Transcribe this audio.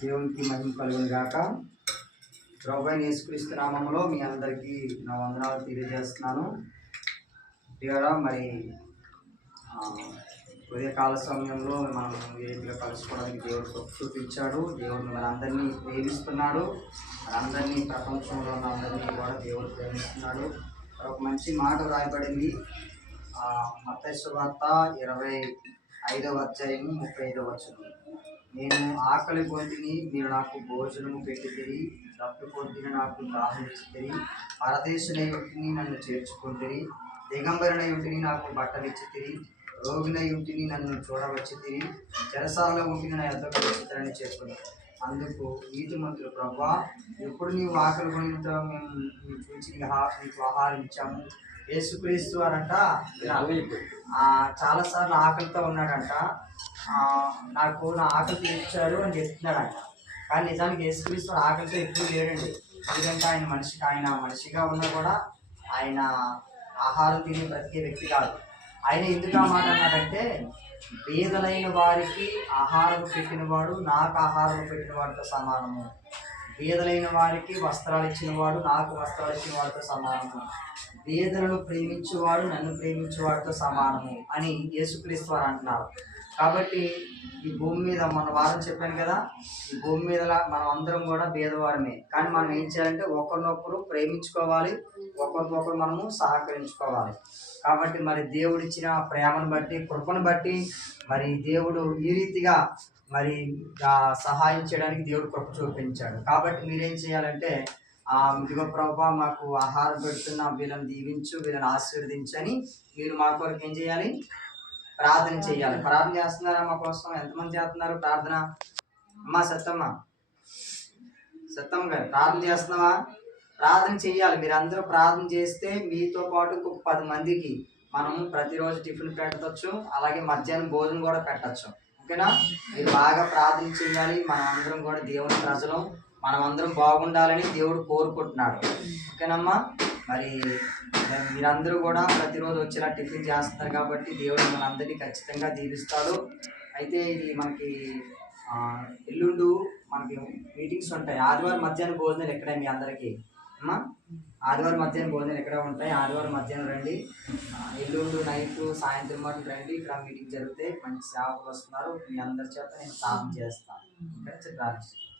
దేవునికి మహిమ కలుగును గాక. ప్రభు యేసుక్రీస్తు నామంలో మీ అందరికీ నా వందనాలు తెలియజేస్తున్నాను. ప్రియరా మరి ఉదయకాల సమయంలో మనం ఈ రీతిగా కలుసుకోవడానికి దేవుడు చూపించాడు. దేవుడు మిమ్మల్ని అందరినీ ప్రేమిస్తున్నాడు. అందరినీ ప్రపంచంలో ఉన్న అందరినీ కూడా దేవుడు ప్రేమిస్తున్నాడు. ఒక మంచి మాట రాయబడింది మత వార్త ఇరవై ఐదవ అధ్యాయం ముప్పై ఐదవ వచనం. నేను ఆకలి పొందిని మీరు నాకు భోజనము పెట్టితిరి డబ్బు పొందిన నాకు దాహం ఇచ్చితిరి పరదేశుల నన్ను చేర్చుకుంటుంది దిగంబరుల నాకు బట్టలు ఇచ్చితిరి రోగిన నన్ను చూడవచ్చితిరి చెరసాలలో ఉంటిని నా ఎద్దకు వచ్చితరని చెప్పుకున్నాను అందుకు నీతి మంత్రులు ప్రభా ఎప్పుడు నీవు ఆకలి కొనితో మేము చూచి నీకు ఆహా- నీకు ఆహారం ఇచ్చాము. యేసుక్రీస్తు అనంట చాలాసార్లు ఆకలితో ఉన్నాడంట. నాకు నా ఆకలి తీర్చాడు అని చెప్తున్నాడంట. కానీ నిజానికి యేసుక్రీస్తు ఆకలితో ఎప్పుడు లేడండి ఎందుకంటే ఆయన మనిషికి ఆయన మనిషిగా ఉన్నా కూడా ఆయన ఆహారం తిని బ్రతికే వ్యక్తి కాదు. ఆయన ఎందుకు ఆ మాట అన్నాడంటే బీదలైన వారికి ఆహారం పెట్టినవాడు నాకు ఆహారం పెట్టిన వాడితో సమానము. బీదలైన వారికి వస్త్రాలు ఇచ్చినవాడు నాకు వస్త్రాలు ఇచ్చిన వాడితో సమానము. బీదలను ప్రేమించేవాడు నన్ను ప్రేమించేవాడితో సమానము అని యేసుక్రీస్తు వారు అంటున్నారు. కాబట్టి ఈ భూమి మీద మన వారం చెప్పాను కదా ఈ భూమి మీద మనం అందరం కూడా భేదవారమే కానీ మనం ఏం చేయాలంటే ఒకరినొకరు ప్రేమించుకోవాలి ఒకరికొకరు మనము సహకరించుకోవాలి. కాబట్టి మరి దేవుడు ఇచ్చిన ప్రేమను బట్టి కృపను బట్టి మరి దేవుడు ఈ రీతిగా మరి సహాయం చేయడానికి దేవుడు కృప చూపించాడు. కాబట్టి మీరేం చేయాలంటే ఆ ఇదిగో ప్రభా మాకు ఆహారం పెడుతున్న వీళ్ళని దీవించు వీళ్ళని ఆశీర్వదించని మీరు మా కొరకు ఏం చేయాలి? ప్రార్థన చేయాలి. ప్రార్థన చేస్తున్నారా మా కోసం? ఎంతమంది చేస్తున్నారు? ప్రార్థన. అమ్మా సత్తమ్మ. సత్తమ్మ గారు ప్రార్థన చేస్తున్నావా? ప్రార్థన చేయాలి. మీరు అందరూ ప్రార్థన చేస్తే మీతో పాటు ఇంకొక పది మందికి మనం ప్రతిరోజు టిఫిన్ పెట్టచ్చు. అలాగే మధ్యాహ్నం భోజనం కూడా పెట్టచ్చు. ఓకేనా? మీరు బాగా ప్రార్థన చేయాలి. మనం అందరం కూడా దేవుని ప్రజలు. మనం అందరం బాగుండాలని దేవుడు కోరుకుంటున్నాడు. ఓకేనమ్మా? మరి మీరందరూ కూడా ప్రతిరోజు వచ్చేలా టిఫిన్ చేస్తున్నారు కాబట్టి దేవుడు మనందరినీ ఖచ్చితంగా దీవిస్తాడు. అయితే ఇది మనకి ఎల్లుండు మనకి మీటింగ్స్ ఉంటాయి. ఆదివారం మధ్యాహ్నం భోజనాలు ఎక్కడే మీ అందరికీ? అమ్మా ఆదివారం మధ్యాహ్నం భోజనాలు ఎక్కడ ఉంటాయి? ఆదివారం మధ్యాహ్నం రండి. ఎల్లుండు నైట్ సాయంత్రం మటు రండి. ఇక్కడ మీటింగ్ జరిగితే మంచి సేవకులు వస్తున్నారు. మీ అందరి చేత నేను సాధన చేస్తాను. ప్రార్థిస్తాను